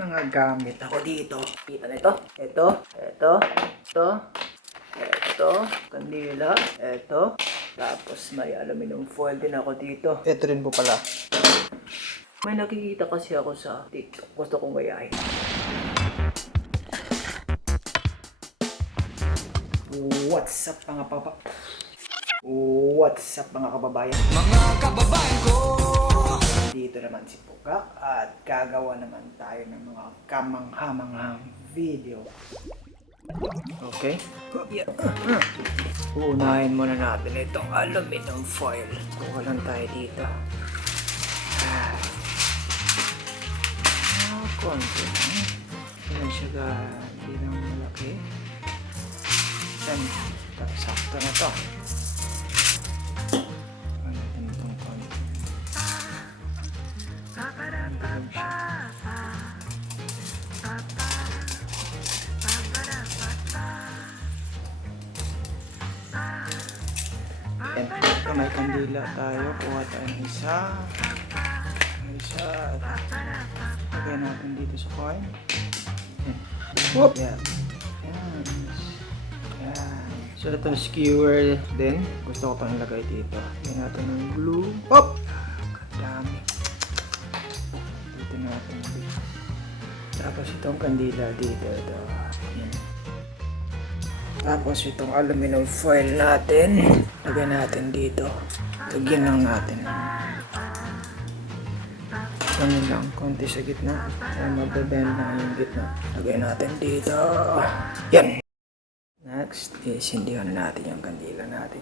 mga gamit ako dito. Kita na ito. Ito. Kandila. Ito. Tapos may aluminum foil din ako dito. Ito rin po pala. May nakikita kasi ako sa TikTok. Gusto kong gayahin. What's up mga papa? What's up mga kababayan? Mga kababayan ko! Dito naman si Pukak at gagawa naman tayo ng mga kamanghamanghang video. Okay? Unahin muna natin itong aluminum foil. Kuha lang tayo dito. Konti lang. Yan siya hindi lang malaki. Yan. Sakto na to. Ano natin itong konti. Yan. Ito may kandila tayo. Kuha tayo ng isa. Lagay natin dito sa coin. Whoop! Yan. So itong skewer din, gusto ko pang ilagay dito. Lagyan natin ng glue. Hop! Dami. Dito natin dito. Tapos itong kandila dito. Ito. Yan. Tapos itong aluminum foil natin, lagyan natin dito. Lagyan lang natin. Ganyan lang, konti sa gitna. Kaya magbebend na yung gitna. Lagyan natin dito. Yan! Next is hindihan natin yung kandila natin.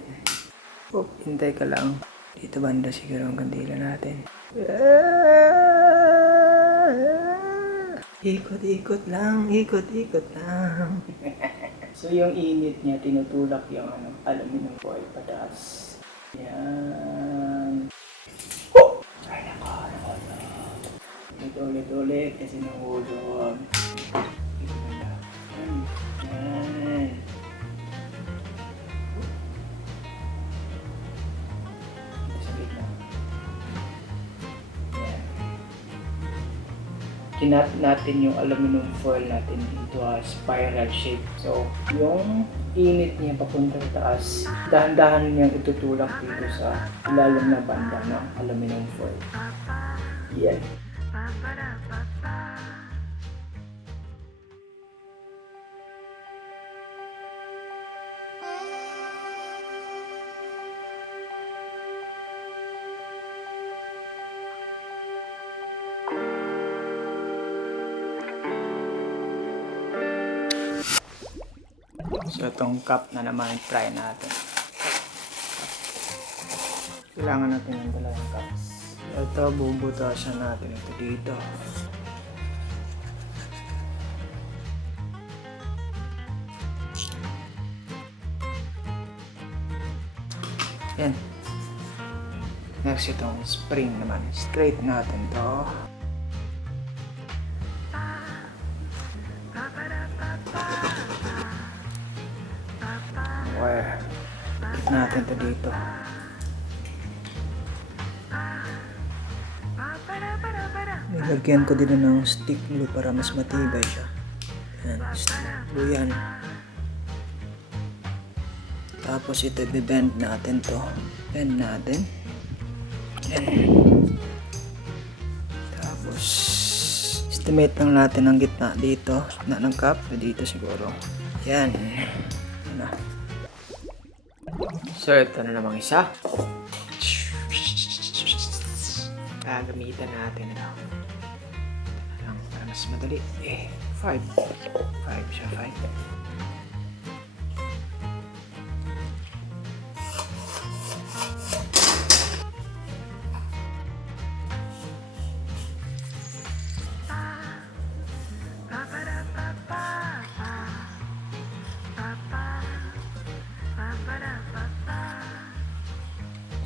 Hintay ka lang. Dito banda siguro ang kandila natin. Ikot-ikot lang. So yung init niya, tinutulak yung aluminum foil pataas. Yan. Ay nako. Ulit kasi nahulog. Kinat natin yung aluminum foil natin into a spiral shape. So, yung init niya papunta sa taas, dahan-dahan niyang itutulak dito sa ilalim na banda ng aluminum foil. Yan. So itong cup na naman try natin. Kailangan natin ng dalawang cups. Ito bubutasan natin ito dito. Yan. Next itong spring naman. Straight natin to. Wire. Ikit natin ito dito. Nilagyan ko din ng stick glue para mas matibay siya. Yan, stick glue yan. Tapos ito i-bend natin to. Bend natin. Yan. Tapos estimate lang natin ang gitna dito. Gitna ng cup. Dito siguro. Yan. Yan na. So ito na namang isa. Gagamitan natin ito. Ito lang para mas madali. 5 siya, 5.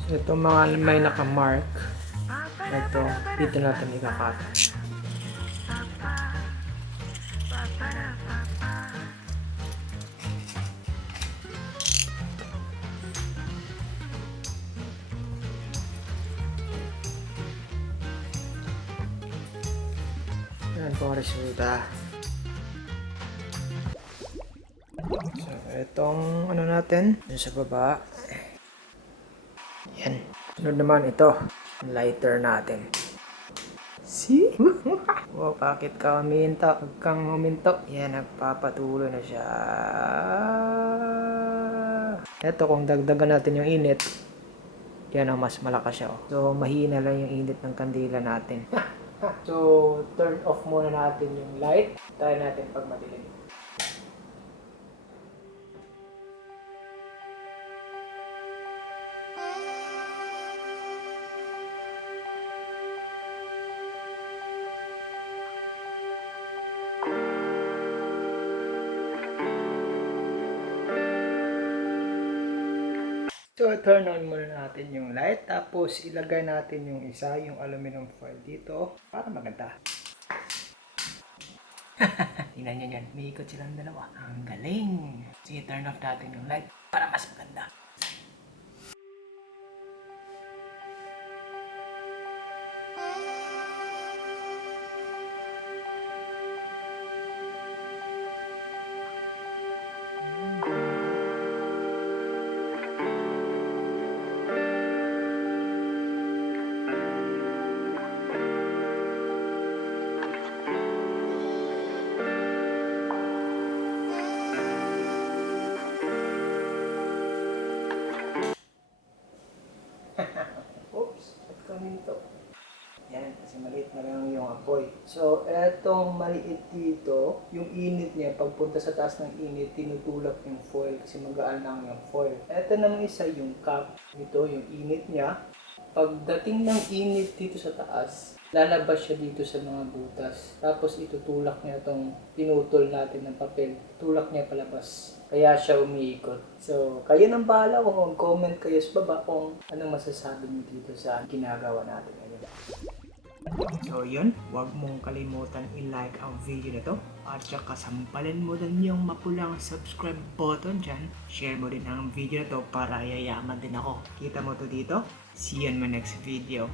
So ito mga may naka-mark. Ito, dito natin ikakat. Yan. Yan po ang resulta. So, itong ano natin, dun sa baba. Yan. Sunod naman ito, lighter natin. See? Wow, bakit ka huminto? Huwag kang huminto. Yan, nagpapatuloy na siya. Ito, kung dagdagan natin yung init, yan ang mas malakas siya. So, mahina lang yung init ng kandila natin. So, turn off muna natin yung light. Try natin pag madilim. So, turn on muna natin yung light. Tapos, ilagay natin yung isa, yung aluminum foil dito para maganda. Tingnan nyo yan. May ikot silang dalawa. Ang galing. Sige, turn off natin yung light para mas maganda. Oops, at kaminto. Yan, kasi maliit na lang yung apoy. So, etong maliit dito, yung init niya, pagpunta sa taas ng init, tinutulak yung foil kasi magaan lang yung foil. Eto naman isa yung cup. Ito, yung init niya. Pagdating ng init dito sa taas, lalabas siya dito sa mga butas. Tapos itutulak niya itong pinutol natin ng papel. Tulak niya palabas. Kaya siya umiikot. So, kayo nang bahala kung mag-comment kayo sa baba kung anong masasabi niyo dito sa ginagawa natin ngayon. So yun, huwag mong kalimutan i-like ang video na to. At saka sampalin mo din yung mapulang subscribe button dyan. Share mo din ang video na to para yayaman din ako. Kita mo to dito? See you in my next video.